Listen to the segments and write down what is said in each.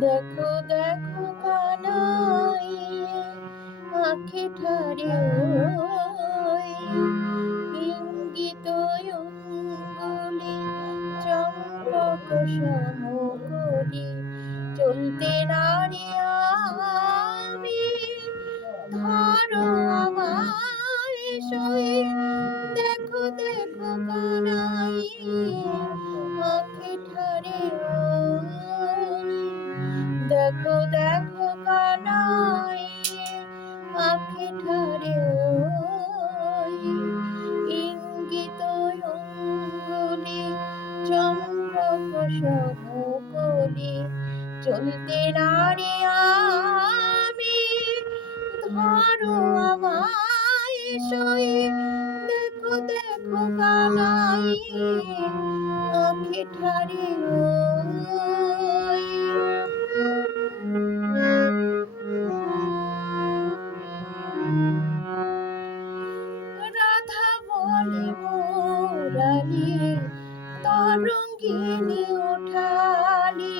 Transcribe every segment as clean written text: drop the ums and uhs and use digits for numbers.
দেখো দেখো কানাই আঁখি ঠারে ওই ইঙ্গিত অঙ্গুলি চম্পক সম করি চলতে নারি আমি ধরো আমায় সই দেখো দেখো কানাই আঁখি ঠারে ওই দেখো দেখো কানাই আঁখি ঠারে ওই ইঙ্গিত অঙ্গুলি চম্পক সম কলি চলতে নারি আমি ধরো আমায় সই দেখো দেখো কানাই আঁখি ঠারে ওই রাধা বলে মোরালি তরঙ্গিনী ওঠালি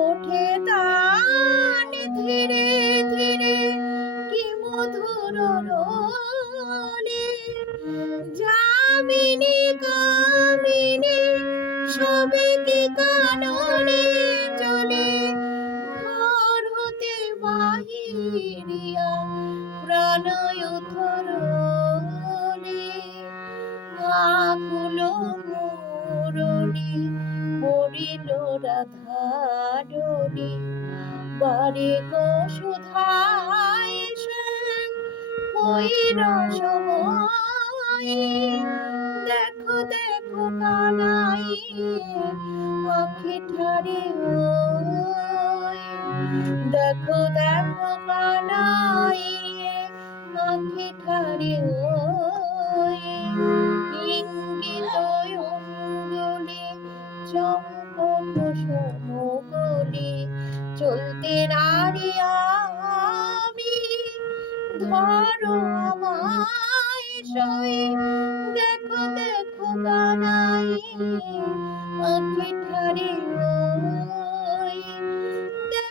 ওঠে তান ধীরে ধীরে কি মধুর রোলে যামিনী কামিনী সবে কি কাননে চলে ঘর হতে বাহিরিয়া প্রাণয় ধরলে আকুল মুরলি পড়িল রাধারলি বারে গো সুধায় হইল সময় দেখো দেখো কানাই আঁখি ঠারে ওই দেখো দেখো কানাই আঁখি ঠারে ওই ইঙ্গিত অঙ্গুলি চম্পক সম কলি চলতে নারি আমি ধরো আমায় সই